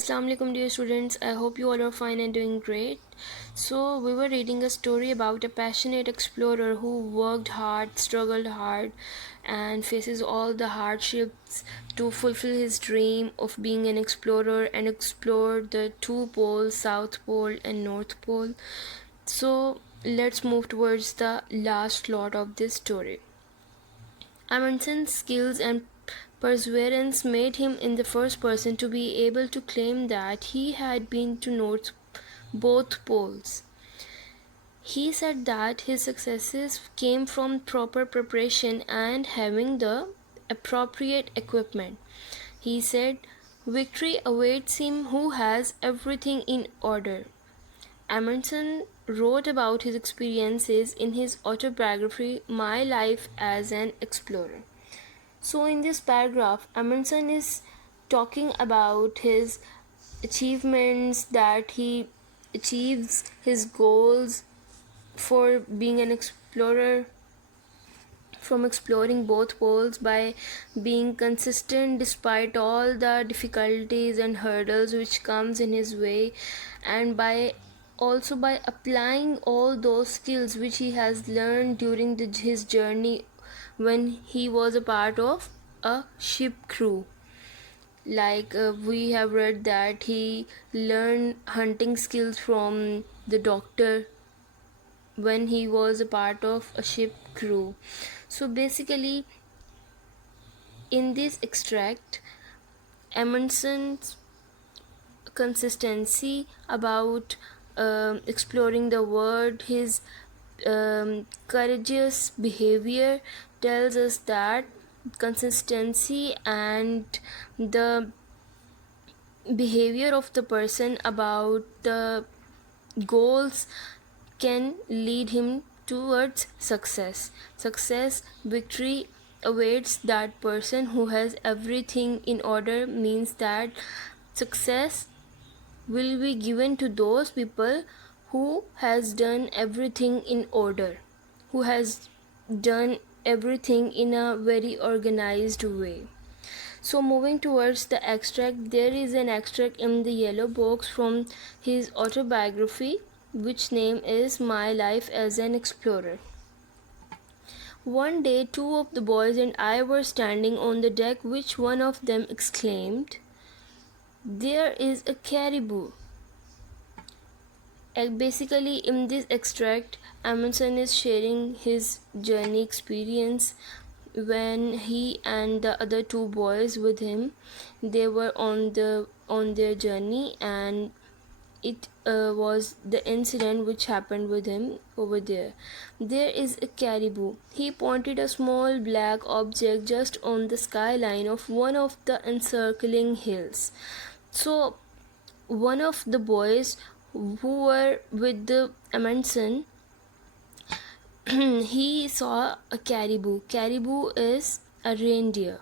Assalamu alaikum dear students. I hope you all are fine and doing great. So we were reading a story about a passionate explorer who worked hard, struggled hard and faces all the hardships to fulfill his dream of being an explorer and explore the two poles, South Pole and North Pole. So let's move towards the last lot of this story. Amundsen's skills and perseverance made him in the first person to be able to claim that he had been to both poles. He said that his successes came from proper preparation and having the appropriate equipment. He said, "Victory awaits him who has everything in order." Amundsen wrote about his experiences in his autobiography, My Life as an Explorer. So, in this paragraph, Amundsen is talking about his achievements, that he achieves his goals for being an explorer, from exploring both poles by being consistent despite all the difficulties and hurdles which comes in his way, and by applying all those skills which he has learned during his journey when he was a part of a ship crew. We have read that he learned hunting skills from the doctor when he was a part of a ship crew. So basically, in this extract, Amundsen's consistency about exploring the world, his courageous behavior tells us that consistency and the behavior of the person about the goals can lead him towards success. Victory awaits that person who has everything in order means that success will be given to those people who has done everything in order, who has done everything in a very organized way. So moving towards the extract, there is an extract in the yellow box from his autobiography, which name is My Life as an Explorer. One day, two of the boys and I were standing on the deck, which one of them exclaimed, "There is a caribou." Basically, in this extract, Amundsen is sharing his journey experience when he and the other two boys with him, they were on their journey, and it was the incident which happened with him over there. "There is a caribou." He pointed a small black object just on the skyline of one of the encircling hills. So one of the boys who were with the Amundsen, he saw a caribou. Caribou is a reindeer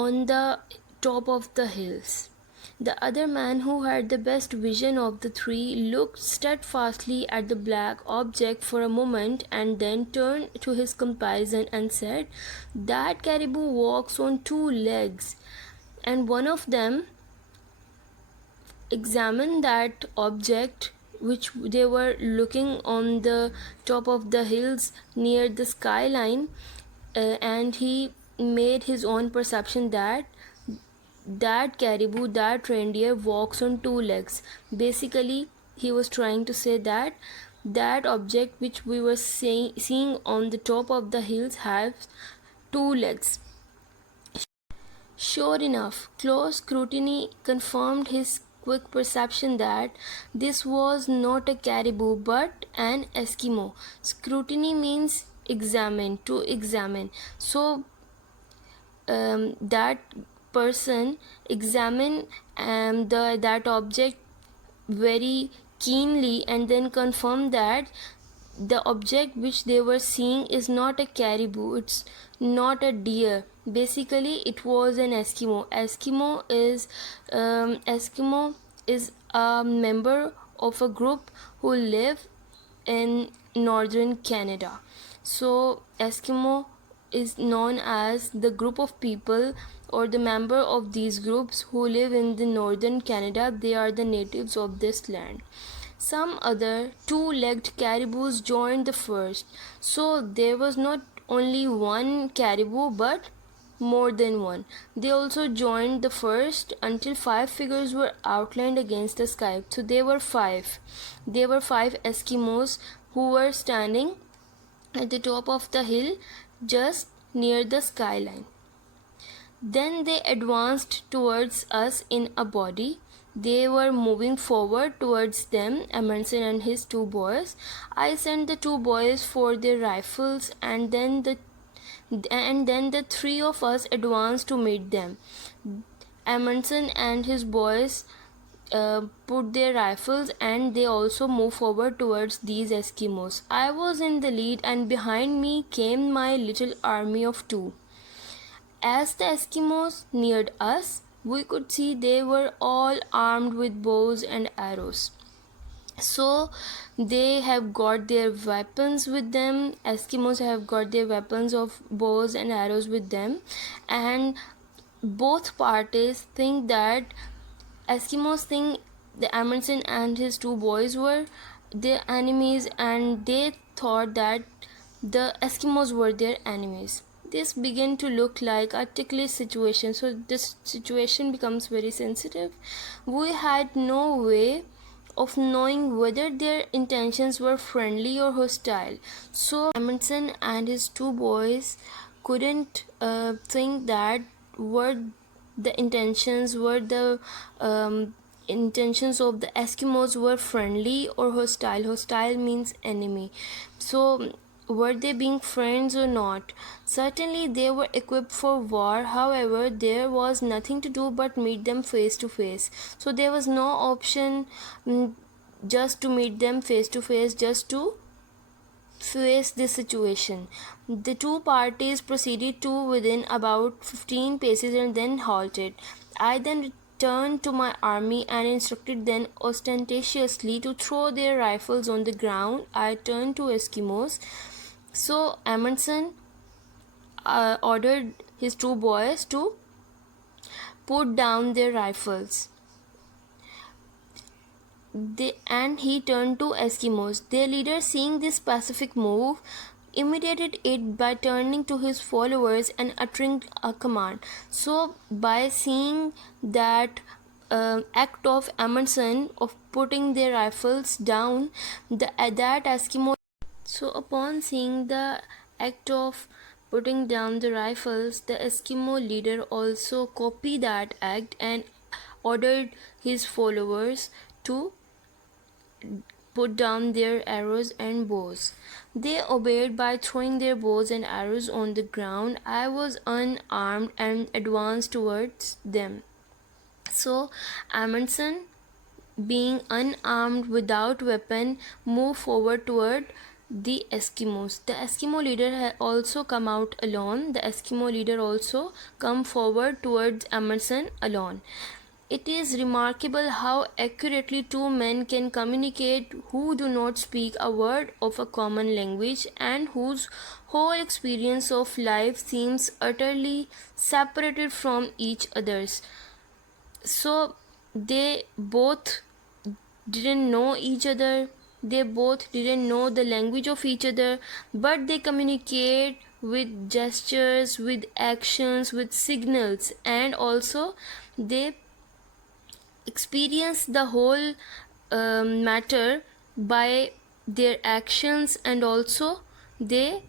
on the top of the hills. The other man, who had the best vision of the three, looked steadfastly at the black object for a moment and then turned to his companion and said, "That caribou walks on two legs." And one of them examined that object which they were looking on the top of the hills near the skyline, and he made his own perception that caribou, that reindeer, walks on two legs. Basically, he was trying to say that object which we were seeing on the top of the hills has two legs. Sure enough, close scrutiny confirmed his quick perception that this was not a caribou but an Eskimo. Scrutiny means examine, to examine. So that person examined that object very keenly and then confirmed that the object which they were seeing is not a caribou, it's not a deer. Basically, it was an Eskimo. Eskimo is a member of a group who live in northern Canada. So Eskimo is known as the group of people or the member of these groups who live in the northern Canada. They are the natives of this land. Some other two-legged caribous joined the first, so there was not only one caribou but more than one. They also joined the first until five figures were outlined against the sky. So there were five. There were five Eskimos who were standing at the top of the hill just near the skyline. Then they advanced towards us in a body. They were moving forward towards them, Amundsen and his two boys. I sent the two boys for their rifles, and then the three of us advanced to meet them. Amundsen and his boys put their rifles and they also moved forward towards these Eskimos. I was in the lead, and behind me came my little army of two. As the Eskimos neared us, we could see they were all armed with bows and arrows. So they have got their weapons with them. Eskimos have got their weapons of bows and arrows with them, and both parties think that Eskimos think the Amundsen and his two boys were their enemies, and they thought that the Eskimos were their enemies. This began to look like a ticklish situation, so this situation becomes very sensitive. We had no way of knowing whether their intentions were friendly or hostile. So Amundsen and his two boys couldn't think that were the intentions of the Eskimos were friendly or hostile. Hostile means enemy. So were they being friends or not? Certainly they were equipped for war. However, there was nothing to do but meet them face to face. So there was no option just to meet them face to face, just to face this situation. The two parties proceeded to within about 15 paces and then halted. I then returned to my army and instructed them ostentatiously to throw their rifles on the ground. I turned to Eskimos. So Amundsen ordered his two boys to put down their rifles. And he turned to Eskimos. Their leader, seeing this pacific move, imitated it by turning to his followers and uttering a command. So by seeing that act of Amundsen of putting their rifles down, that Eskimo. So upon seeing the act of putting down the rifles, the Eskimo leader also copied that act and ordered his followers to put down their arrows and bows. They obeyed by throwing their bows and arrows on the ground. I was unarmed and advanced towards them. So Amundsen, being unarmed without weapon, moved forward toward the Eskimos. The Eskimo leader had also come out alone. The Eskimo leader also come forward towards Amundsen alone. It is remarkable how accurately two men can communicate who do not speak a word of a common language and whose whole experience of life seems utterly separated from each other's. So they both didn't know each other, they both didn't know the language of each other, but they communicate with gestures, with actions, with signals, and also they experience the whole matter by their actions, and also they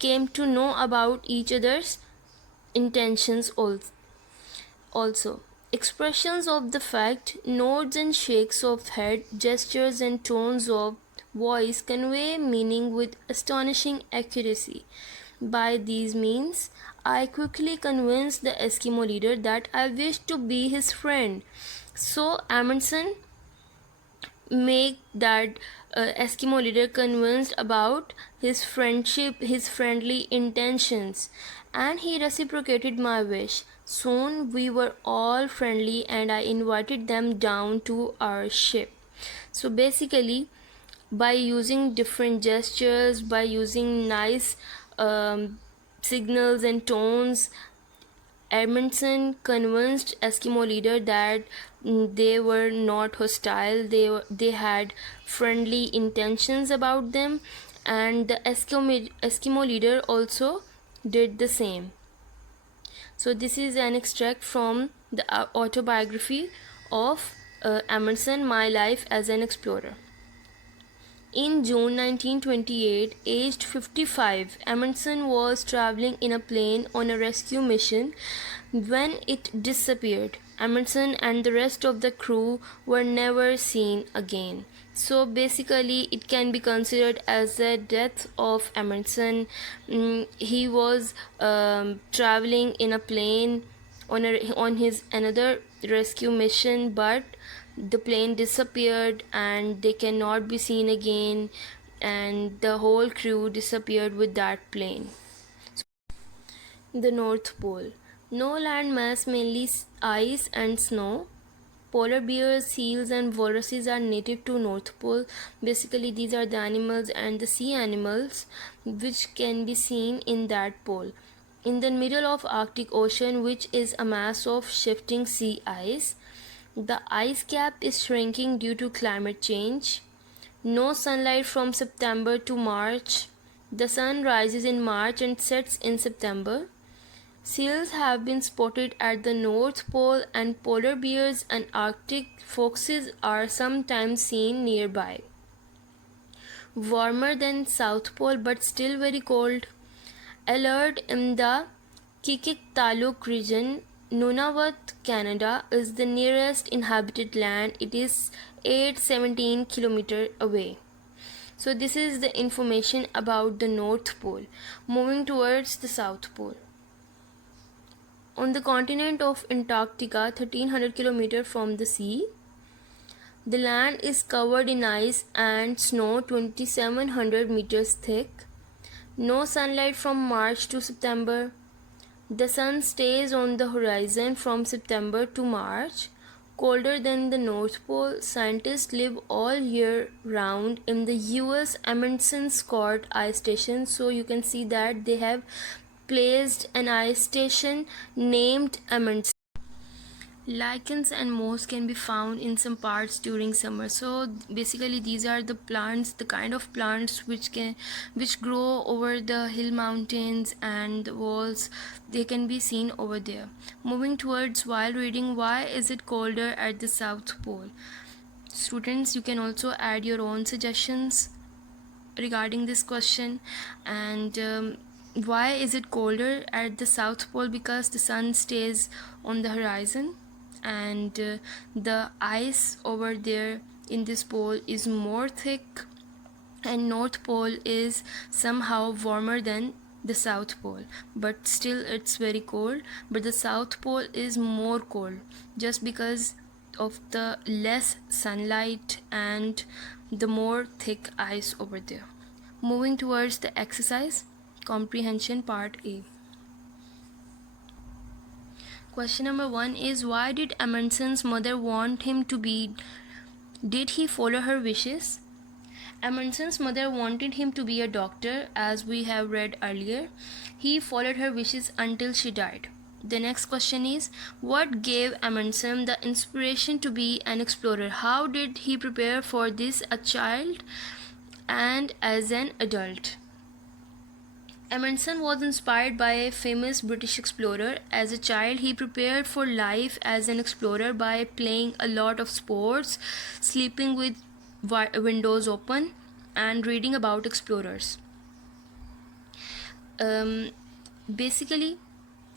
came to know about each other's intentions also. Expressions of the fact, nods and shakes of head, gestures and tones of voice convey meaning with astonishing accuracy. By these means, I quickly convinced the Eskimo leader that I wished to be his friend. So Amundsen make that Eskimo leader convinced about his friendship, his friendly intentions, and he reciprocated my wish. Soon we were all friendly and I invited them down to our ship. So basically, by using different gestures, by using nice signals and tones. Amundsen convinced Eskimo leader that they were not hostile. They had friendly intentions about them, and the Eskimo leader also did the same. So this is an extract from the autobiography of Amundsen, My Life as an Explorer. In June 1928, aged 55, Amundsen was traveling in a plane on a rescue mission when it disappeared. Amundsen and the rest of the crew were never seen again. So basically, it can be considered as the death of Amundsen. He was traveling in a plane on his another rescue mission, but the plane disappeared and they cannot be seen again, and the whole crew disappeared with that plane. The North Pole. No land mass, mainly ice and snow. Polar bears, seals, and walruses are native to North Pole. Basically, these are the animals and the sea animals which can be seen in that pole. In the middle of Arctic Ocean, which is a mass of shifting sea ice, the ice cap is shrinking due to climate change. No sunlight from September to March. The sun rises in March and sets in September. Seals have been spotted at the North Pole, and polar bears and Arctic foxes are sometimes seen nearby. Warmer than South Pole but still very cold. Alert in the Kikik-Taluk region, Nunavut, Canada is the nearest inhabited land. It is 817 km away. So this is the information about the North Pole. Moving towards the South Pole. On the continent of Antarctica, 1300 km from the sea, the land is covered in ice and snow 2700 meters thick. No sunlight from March to September. The sun stays on the horizon from September to March. Colder than the North Pole, scientists live all year round in the US Amundsen Scott ice station. So you can see that they have placed an ice station named Amundsen. Lichens and moss can be found in some parts during summer. So basically these are the plants, the kind of plants which grow over the hill mountains and the walls. They can be seen over there. Moving towards while reading, why is it colder at the South Pole? Students, you can also add your own suggestions regarding this question. And why is it colder at the South Pole? Because the sun stays on the horizon, and the ice over there in this pole is more thick, and North Pole is somehow warmer than the South Pole, but still it's very cold. But the South Pole is more cold just because of the less sunlight and the more thick ice over there. Moving towards the exercise comprehension part A. Question number 1 is, why did Amundsen's mother want him to be? Did he follow her wishes? Amundsen's mother wanted him to be a doctor, as we have read earlier. He followed her wishes until she died. The next question is, what gave Amundsen the inspiration to be an explorer? How did he prepare for this as a child and as an adult? Amundsen was inspired by a famous British explorer. As a child, he prepared for life as an explorer by playing a lot of sports, sleeping with windows open, and reading about explorers. Basically,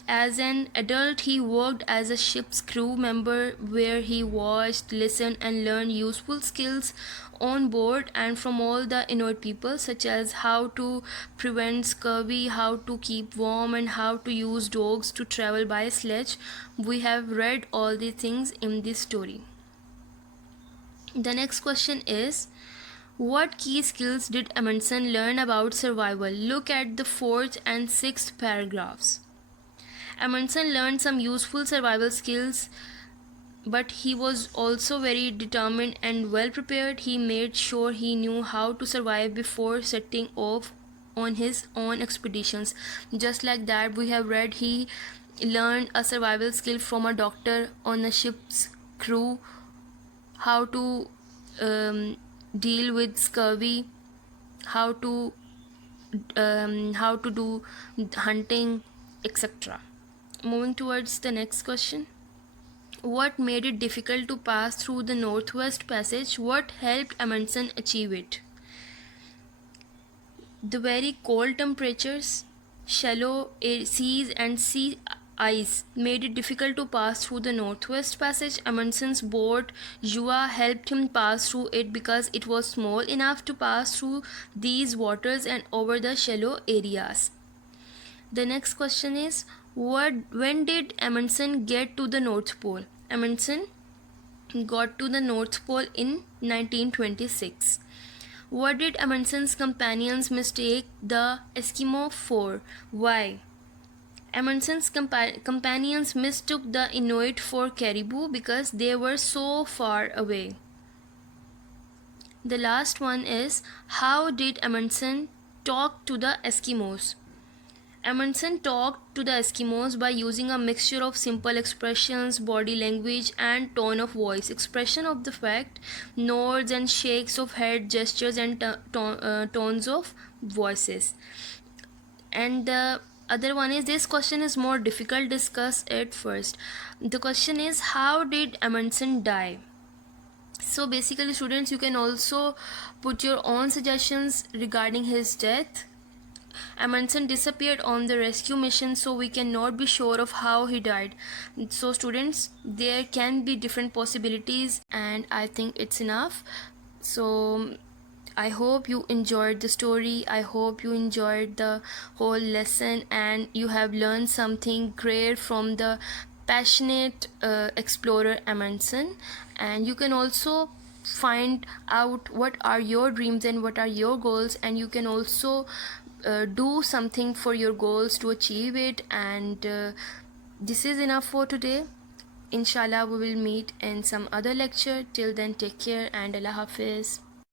as an adult, he worked as a ship's crew member where he watched, listened, and learned useful skills on board and from all the Inuit people, such as how to prevent scurvy, how to keep warm, and how to use dogs to travel by sledge. We have read all these things in this story. The next question is, what key skills did Amundsen learn about survival? Look at the 4th and 6th paragraphs. Amundsen learned some useful survival skills, but he was also very determined and well prepared. He made sure he knew how to survive before setting off on his own expeditions. Just like that, we have read he learned a survival skill from a doctor on a ship's crew, how to deal with scurvy, how to do hunting, etc. Moving towards the next question. What made it difficult to pass through the Northwest Passage? What helped Amundsen achieve it? The very cold temperatures, shallow seas, and sea ice made it difficult to pass through the Northwest Passage. Amundsen's boat Jua helped him pass through it because it was small enough to pass through these waters and over the shallow areas. The next question is, when did Amundsen get to the North Pole? Amundsen got to the North Pole in 1926. What did Amundsen's companions mistake the Eskimo for? Why? Amundsen's companions mistook the Inuit for caribou because they were so far away. The last one is, how did Amundsen talk to the Eskimos? Amundsen talked to the Eskimos by using a mixture of simple expressions, body language, and tone of voice. Expression of the fact, nods and shakes of head, gestures, and tones of voices. And the other one is, this question is more difficult. Discuss it first. The question is, how did Amundsen die? So basically, students, you can also put your own suggestions regarding his death. Amundsen disappeared on the rescue mission, so we cannot be sure of how he died. So students, there can be different possibilities, and I think it's enough. So I hope you enjoyed the story. I hope you enjoyed the whole lesson and you have learned something great from the passionate explorer Amundsen. And you can also find out what are your dreams and what are your goals, and you can also do something for your goals to achieve it. And this is enough for today. Inshallah, we will meet in some other lecture. Till then, take care and Allah Hafiz.